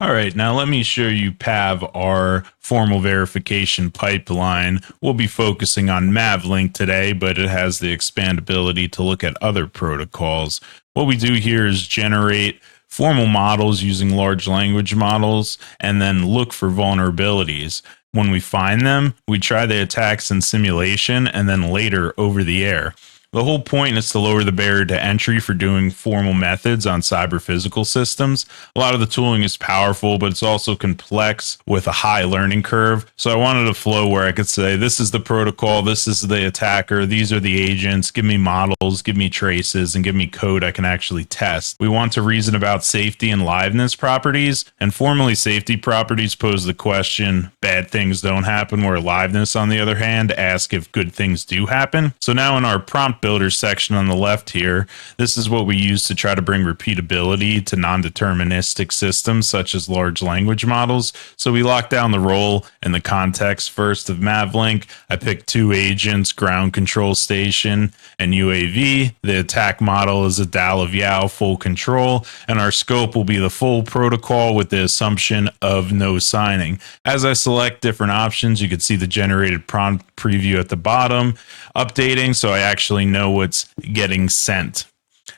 All right, now let me show you PAVE, our formal verification pipeline. We'll be focusing on Mavlink today, but it has the expandability to look at other protocols. What we do here is generate formal models using large language models and then look for vulnerabilities. When we find them, we try the attacks in simulation and then later over the air. The whole point is to lower the barrier to entry for doing formal methods on cyber physical systems. A lot of the tooling is powerful, but it's also complex with a high learning curve. So I wanted a flow where I could say, this is the protocol, this is the attacker, these are the agents, give me models, give me traces, and give me code I can actually test. We want to reason about safety and liveness properties, and formally safety properties pose the question, bad things don't happen, where liveness, on the other hand, ask if good things do happen. So now in our prompt builder section on the left here, this is what we use to try to bring repeatability to non-deterministic systems such as large language models. So we lock down the role and the context first of Mavlink. I picked two agents, ground control station and UAV. The attack model is a DAL of YAO full control, and our scope will be the full protocol with the assumption of no signing. As I select different options, you can see the generated prompt preview at the bottom updating, so I actually know what's getting sent.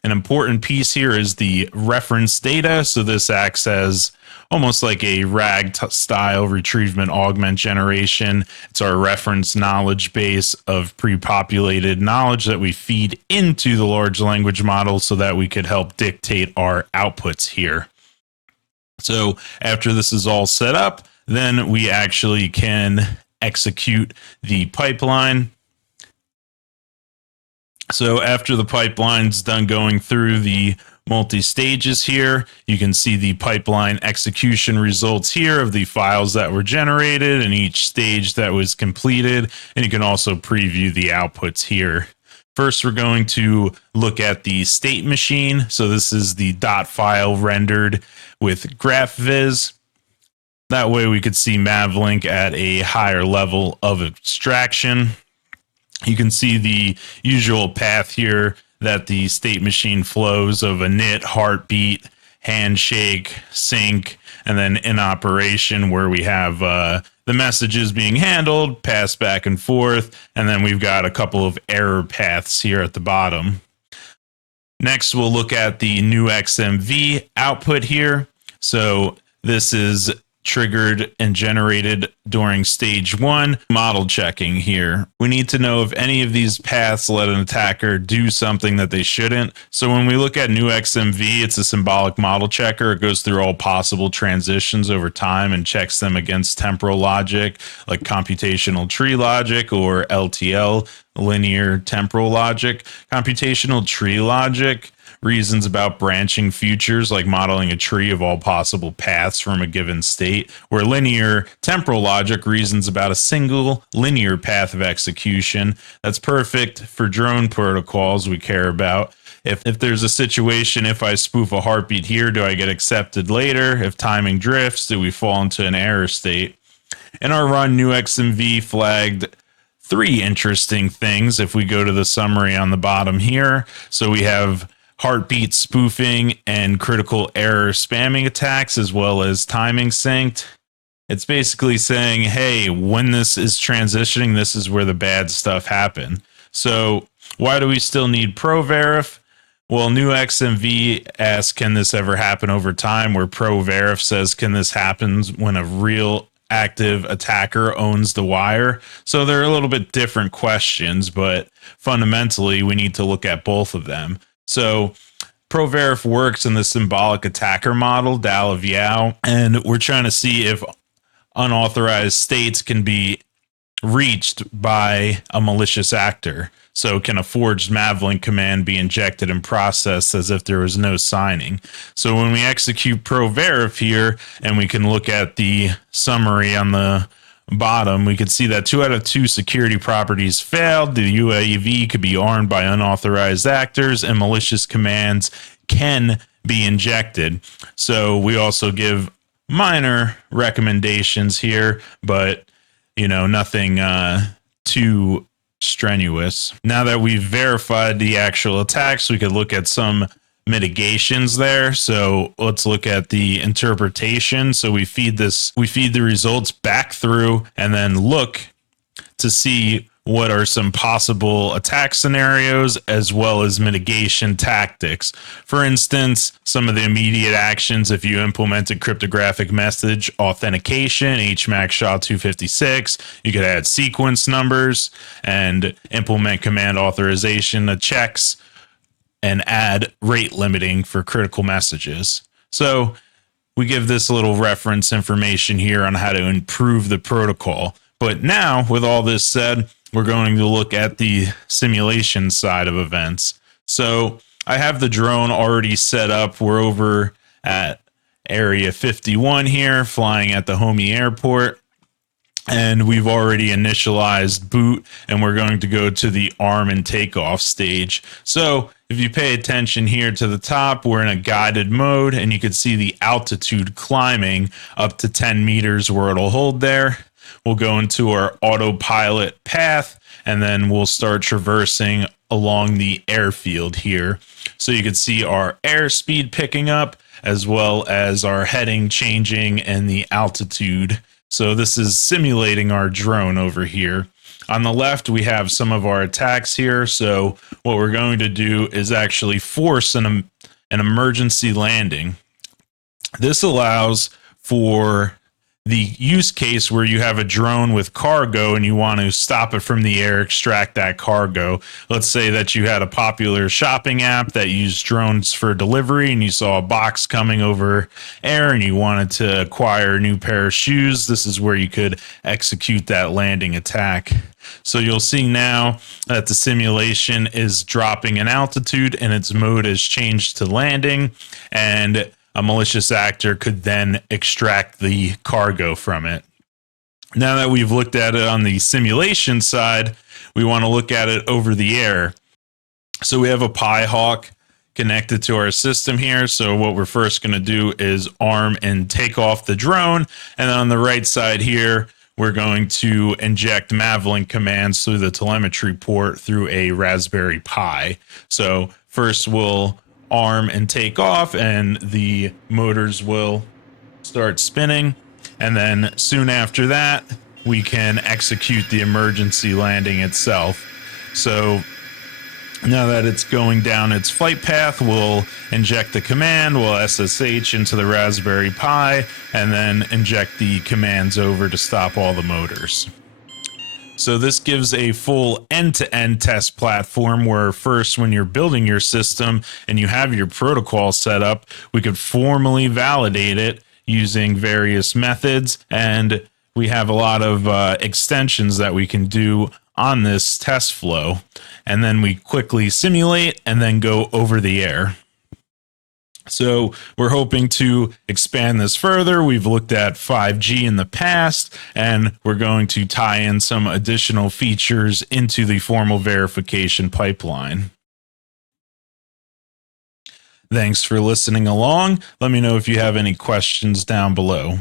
An important piece here is the reference data. So this acts as almost like a RAG style retrievement augment generation. It's our reference knowledge base of pre-populated knowledge that we feed into the large language model so that we could help dictate our outputs here. So after this is all set up, then we actually can execute the pipeline. So after the pipeline's done going through the multi-stages here, you can see the pipeline execution results here of the files that were generated and each stage that was completed. And you can also preview the outputs here. First, we're going to look at the state machine. So this is the dot file rendered with GraphViz. That way we could see Mavlink at a higher level of abstraction. You can see the usual path here that the state machine flows of a init, heartbeat, handshake, sync, and then in operation where we have the messages being handled, passed back and forth, and then we've got a couple of error paths here at the bottom. Next, we'll look at the new XMV output here. So this is triggered and generated during stage one. Model checking here. We need to know if any of these paths let an attacker do something that they shouldn't. So when we look at new XMV, it's a symbolic model checker. It goes through all possible transitions over time and checks them against temporal logic, like computational tree logic or LTL, linear temporal logic. Computational tree logic reasons about branching futures, like modeling a tree of all possible paths from a given state, where linear temporal logic reasons about a single linear path of execution. That's perfect for drone protocols we care about. If there's a situation, if I spoof a heartbeat here, do I get accepted later? If timing drifts, do we fall into an error state? In our run, new XMV flagged three interesting things if we go to the summary on the bottom here. So we have heartbeat spoofing and critical error spamming attacks, as well as timing synced. It's basically saying, hey, when this is transitioning, this is where the bad stuff happened. So why do we still need ProVerif? Well, new XMV asks, can this ever happen over time? Where ProVerif says, can this happen when a real active attacker owns the wire? So they're a little bit different questions, but fundamentally, we need to look at both of them. So ProVerif works in the symbolic attacker model, DAL of YAO, and we're trying to see if unauthorized states can be reached by a malicious actor. So can a forged Mavlink command be injected and processed as if there was no signing? So when we execute ProVerif here, and we can look at the summary on the bottom, we could see that 2 out of 2 security properties failed. The UAV could be armed by unauthorized actors, and malicious commands can be injected. So we also give minor recommendations here, but nothing too strenuous. Now that we've verified the actual attacks, we could look at some mitigations there. So let's look at the interpretation. So we feed the results back through and then look to see what are some possible attack scenarios as well as mitigation tactics. For instance, some of the immediate actions if you implemented cryptographic message authentication, HMAC SHA-256, you could add sequence numbers and implement command authorization checks and add rate limiting for critical messages. So we give this little reference information here on how to improve the protocol. But now, with all this said, we're going to look at the simulation side of events. So I have the drone already set up. We're over at Area 51 here, flying at the Homey Airport. And we've already initialized boot, and we're going to go to the arm and takeoff stage. So if you pay attention here to the top, we're in a guided mode, and you can see the altitude climbing up to 10 meters where it'll hold there. We'll go into our autopilot path, and then we'll start traversing along the airfield here. So you can see our airspeed picking up, as well as our heading changing and the altitude. So this is simulating our drone over here. On the left, we have some of our attacks here. So what we're going to do is actually force an emergency landing. This allows for the use case where you have a drone with cargo and you want to stop it from the air, extract that cargo. Let's say that you had a popular shopping app that used drones for delivery and you saw a box coming over air and you wanted to acquire a new pair of shoes. This is where you could execute that landing attack. So you'll see now that the simulation is dropping in altitude and its mode has changed to landing, and a malicious actor could then extract the cargo from it. Now that we've looked at it on the simulation side, we want to look at it over the air. So we have a Pi-Hawk connected to our system here. So what we're first going to do is arm and take off the drone. And on the right side here, we're going to inject Mavlink commands through the telemetry port through a Raspberry Pi. So first we'll arm and take off, and the motors will start spinning. And then soon after that, we can execute the emergency landing itself. So now that it's going down its flight path, we'll inject the command, we'll SSH into the Raspberry Pi, and then inject the commands over to stop all the motors. So this gives a full end-to-end test platform where first, when you're building your system and you have your protocol set up, we could formally validate it using various methods. And we have a lot of extensions that we can do on this test flow. And then we quickly simulate and then go over the air. So we're hoping to expand this further. We've looked at 5G in the past, and we're going to tie in some additional features into the formal verification pipeline. Thanks for listening along. Let me know if you have any questions down below.